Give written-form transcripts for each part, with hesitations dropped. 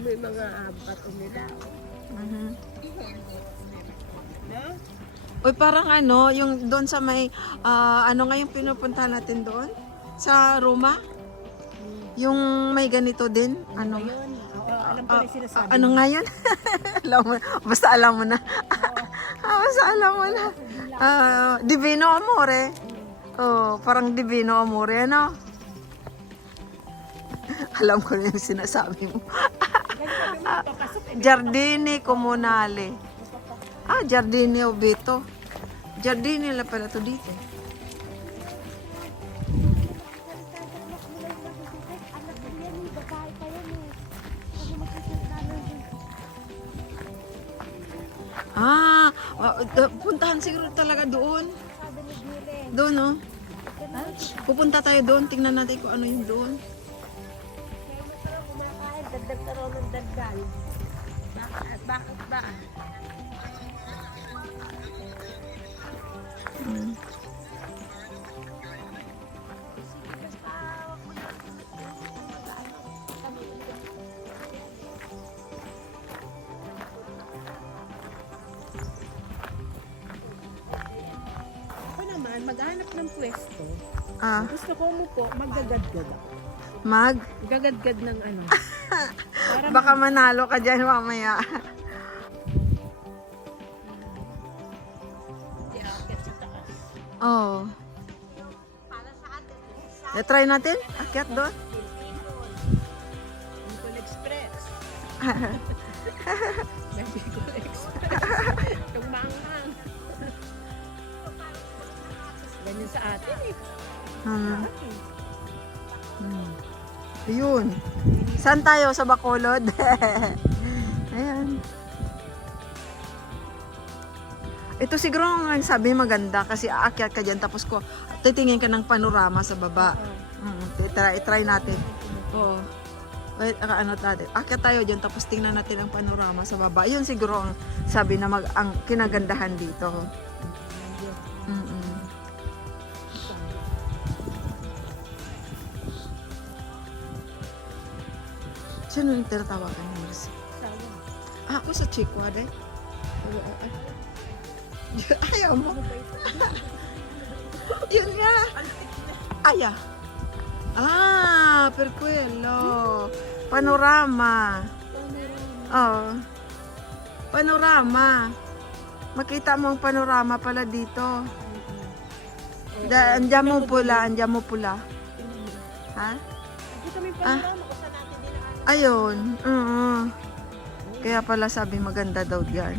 May mga bato nila. No? Uy, parang ano, yung doon sa may, ano nga yung pinupuntahan natin doon? Sa Roma? Yung may ganito din? Ano? Yun. Alam ko rin sinasabi. Ano nga yun? Alam mo, basta alam mo na. Basta alam mo na. Divino Amore. Oh, parang Divino Amore, ano? Alam ko na yung sinasabi mo. Giardini Comunale. Giardini Obito. Giardini la pala to dito. Puntahan siguro talaga doon. Doon, no? Pupunta tayo doon. Tingnan natin kung ano yung doon. Dagdag ka raw ng dagdag. Bakit ba? Ako naman, maghanap ng pwesto. Gusto ko mo po, maggagadgad ako. Gagadgad ng ano. Baka manalo ka dyan mamaya. Oh. Try natin? Akyat doon? Bicol Express. Bicol Express. Yung maanghang. Ganyan sa atin eh. Ayun. Saan tayo? Sa Bacolod? Ayan. Ito siguro ang sabi maganda kasi aakyat ka dyan tapos titingin ka ng panorama sa baba. Try natin. Oo. Wait, ano natin? Akyat tayo dyan tapos tingnan natin ang panorama sa baba. Yun siguro ang sabi na ang kinagandahan dito. Sino yung tinatawagan ni Mercy? Ako sa Chikwa de. Ayaw mo. Yun nga. Aya. Perquello. Panorama. Oh. Panorama. Makita mo ang panorama pala dito. Andiyan mo pula. Ha? Dito may panorama kung saan natin dinaan. Ayun. Kaya pala sabi maganda daw diyan.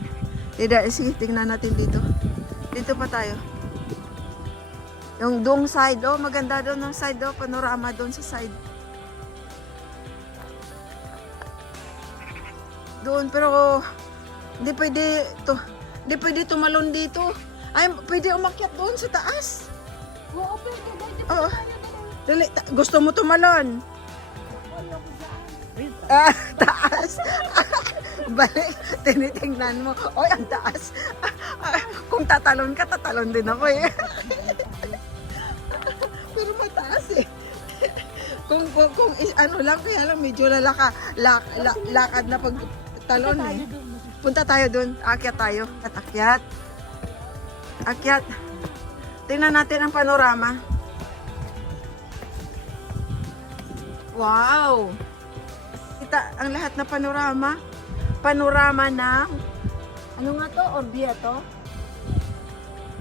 Sige, tingnan natin dito. Dito pa tayo. Yung doong side, maganda doon ng side, panorama doon sa side. Doon, pero hindi pwede tumalon dito. Ay, pwede umakyat doon sa taas. Oo, pwede. Oo. Dali, gusto mo tumalon? Taas. Balik, tinitingnan mo. Oy, ang taas. Kung tatalon ka, tatalon din ako eh. Pero mataas eh. Kung ano lang, kaya lang medyo lakad na pagtalon eh. Punta tayo dun. Akyat tayo. Akyat. Tingnan natin ang panorama. Wow! Kita ang lahat na panorama. Panorama ng ano nga to? Orvieto?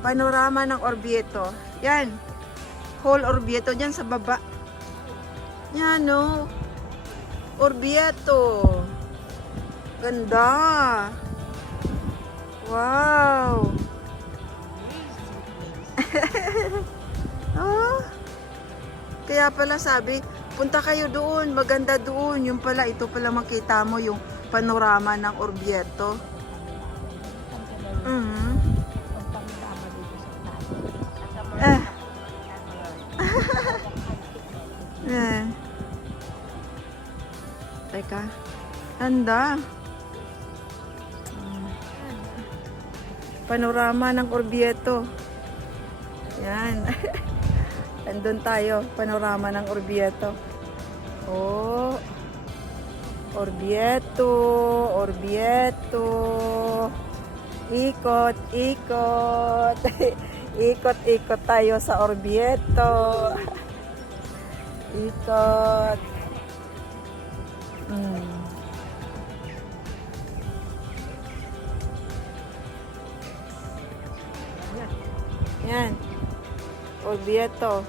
Panorama ng Orvieto. Yan. Whole Orvieto dyan sa baba. Yan no. Orvieto. Ganda. Wow. Kaya pala sabi, punta kayo doon, maganda doon. Yung pala, ito pala makita mo yung panorama ng Orvieto. Teka, handa. Panorama ng Orvieto. Yan. Andun tayo, panorama ng Orvieto. Oh. Orvieto, Orvieto. Ikot, ikot. Ikot-ikot tayo sa Orvieto. Ikot. Yan. Orvieto.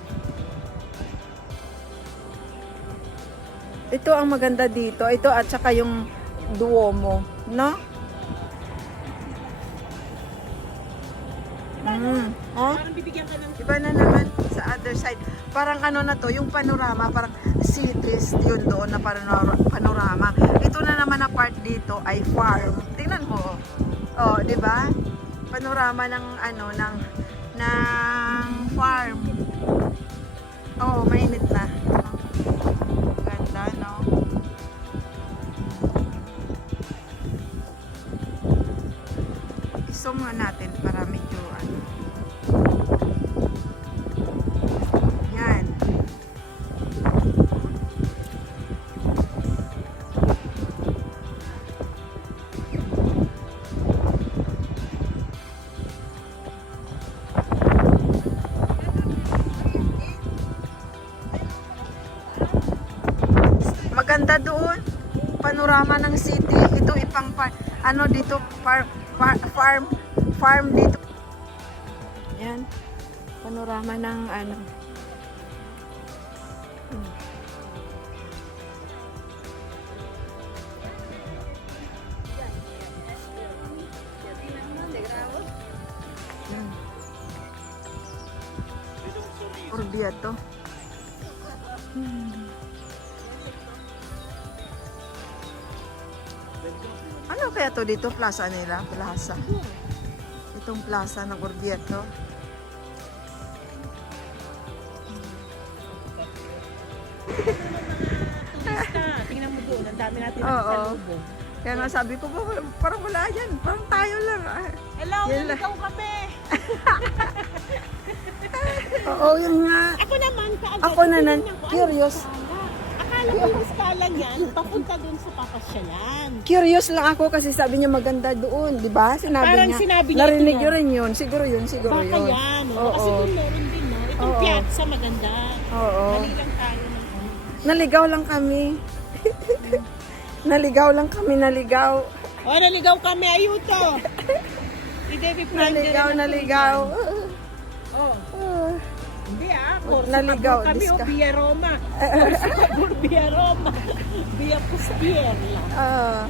Ito ang maganda dito. Ito at saka yung Duomo, no? Oh? Parang bibigyan ka ng Iba na naman sa other side. Parang ano na to, yung panorama, parang cities yun doon na panorama. Ito na naman na part dito ay farm. Tingnan mo. Oh, 'di ba? Panorama ng ano ng farm. Oh, mainit na. Ganda, no? I-zoom nga natin para medyo ano. Yan. Maganda doon. Panorama ng city. Ito ipang ano dito farm dito. Yan. Panorama ng ano. Orvieto. Ano kaya to dito? Plaza nila? Plaza. Itong plaza ng Orvieto. tingnan mo doon, ang dami natin Oo. sa lubo. Kaya nga sabi ko, parang wala yan. Parang tayo lang. Hello, Yan lang. naligaw kami. Oo, yun nga. Ako naman, kaagad. Ako na tinignan ko, ay, curious. Akala ko yung skala niyan, papunta doon sa papasyalan. Curious lang ako kasi sabi niya maganda doon, di ba? Sinabi Parang niya. sinabi niya Narinig ito yun rin yun. Siguro yun, siguro Baka yun. yan. Oo. Kasi doon meron din, no? Itong Oo. piazza maganda. Oo. Mali lang tayo. Naligaw lang kami. Naligaw lang kami, naligaw. Oh, naligaw kami, ayuto. Si Debbie Prime. Naligaw. Oh. Hindi Corso Naligaw, Cabur kami, diska. Via Roma. Corso Cabur, Via Roma. Via Pustier lang.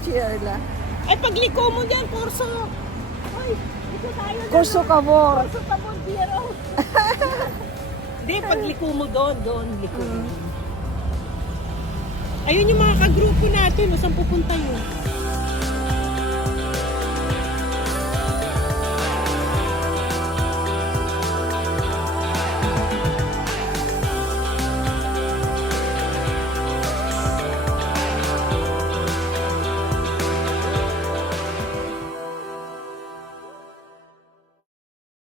Cheer lang. Ay, pagliko mo dyan, Corso. Ay, dito tayo dyan. Corso Cabor. Corso Cabur, Via Roma. Hindi, pagliko mo doon, liko mo. Ayun yung mga kagrupo natin, saan pupunta yun?